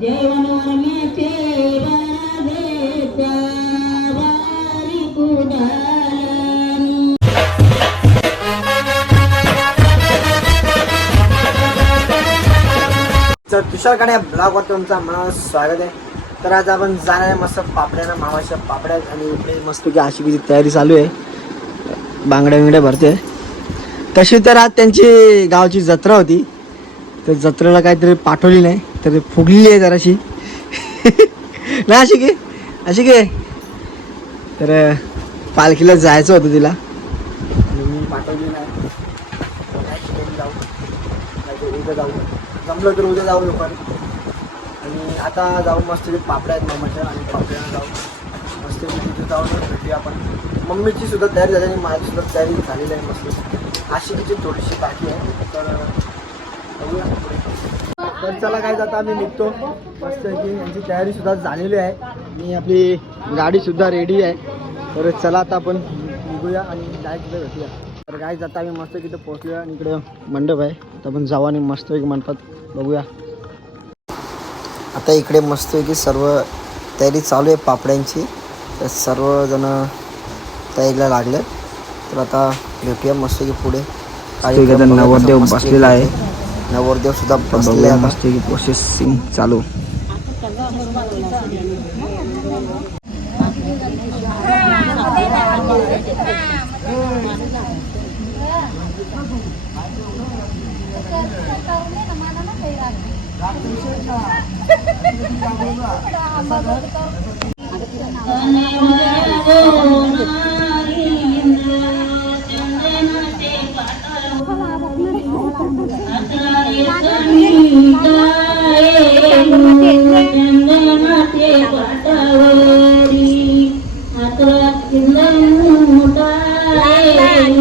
जेवण वरमेचे देत्या वारी कुडालानी तर तुषारकडे ब्लॉगवर मला स्वागत आहे. तर आज आपण जाणार आहे मस्त पापड्यानं मावाच्या पापड्या आणि इकडे मस्त की आशिकीची तयारी चालू आहे. बांगड्या बिंगड्या भरते. तशी तर आज त्यांची गावची जत्रा होती. तर जत्रेला काहीतरी पाठवली नाही. तर फुगलेली आहे जराशी. ना अशी की अशी की तर पालखीला जायचं होतं तिला. आणि मी पाठवली नाही. जाऊ. नाहीतर उद्या जाऊ. जमलं तर उद्या जाऊ लोकांना आणि आता जाऊ मस्त पापड्या आहेत मामाच्या आणि पापड्याला जाऊ. मस्त तिथे जाऊन भेटूया आपण. मम्मीची सुद्धा तयारी झाली आणि माझी सुद्धा तयारी झालेली आहे मस्त. आशिकीची थोडीशी बाकी आहे. तर बघूया. तर चला काय जाता आम्ही निघतो. मस्त की यांची तयारी सुद्धा झालेली आहे. आणि आपली गाडी सुद्धा रेडी आहे. तर चला आता आपण निघूया आणि डायरेक्ट भेटूया. तर काय जाता आम्ही मस्त तिथं पोहोचूया आणि इकडे मंडप आहे. तर आपण जाऊ आणि मस्त एक मंडपात बघूया. आता इकडे मस्त की सर्व तयारी चालू आहे पापड्यांची. तर सर्वजण तयारीला लागले तर आता भेटूया मस्त की पुढे. नवरदेव बसलेला आहे. नवरदेव सुद्धा बसले बघूया आता मस्त की प्रोसेसिंग चालू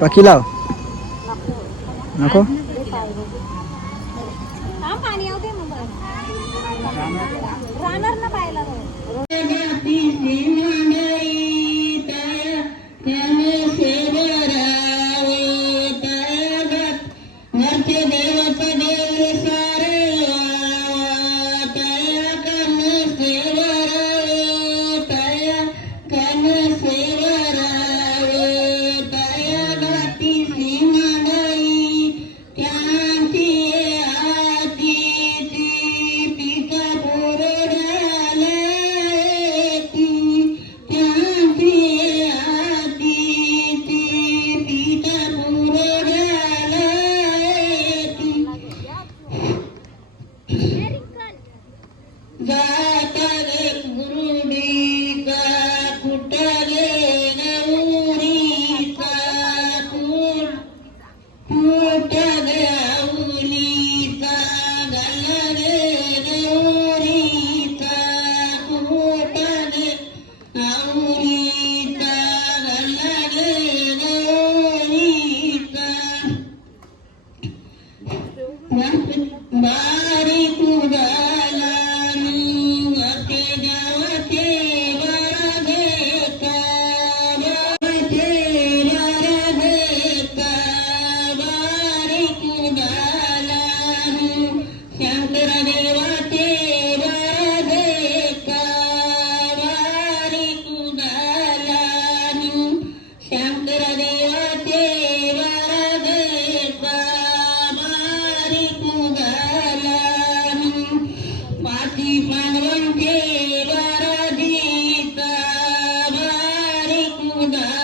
पाकी लाव. नको राहणार ना पाहायला good. mudar.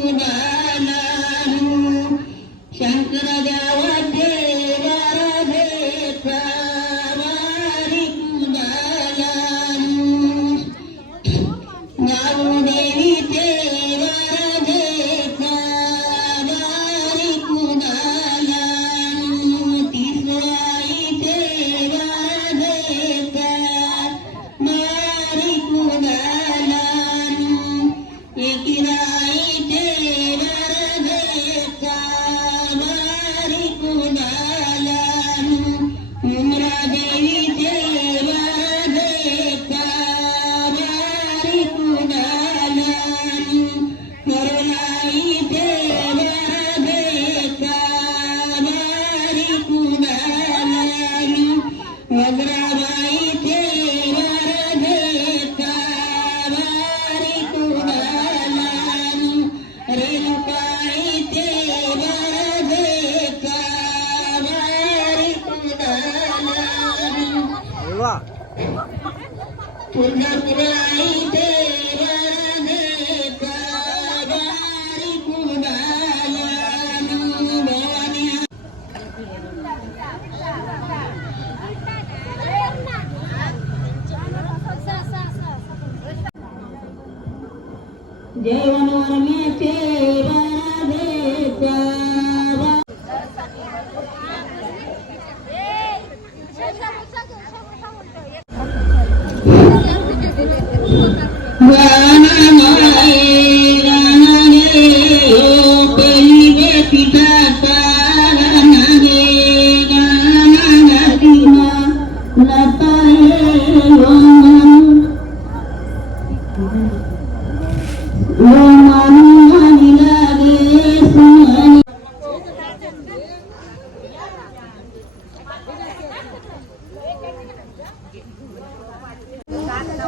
你 Мне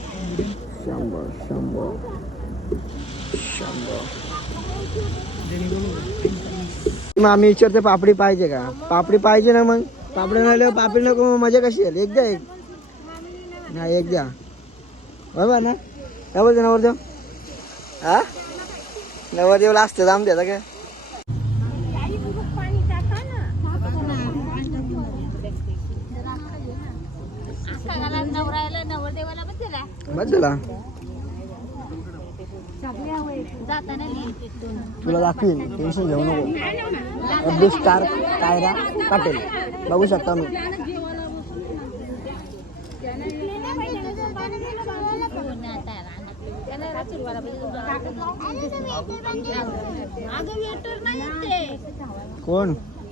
शंभर शंभर शंभर मग आम्ही विचारते पापडी पाहिजे का? पापडी पाहिजे ना मग? पापडी नाही पापडी नको मग मजा कशी येईल? एक द्या एक. नाही एक द्या. बरोबर ना? काय बोलते नवरदेव. हा? नवरदेवला असते जाम द्याचा काय? नवरायला नवरदेवाला पण दिला? बस झाला जाताना तुला दाखवीन टेन्शन घेऊ नको. अब्दुल स्टार कायरा पाटील. बघू शकता मी.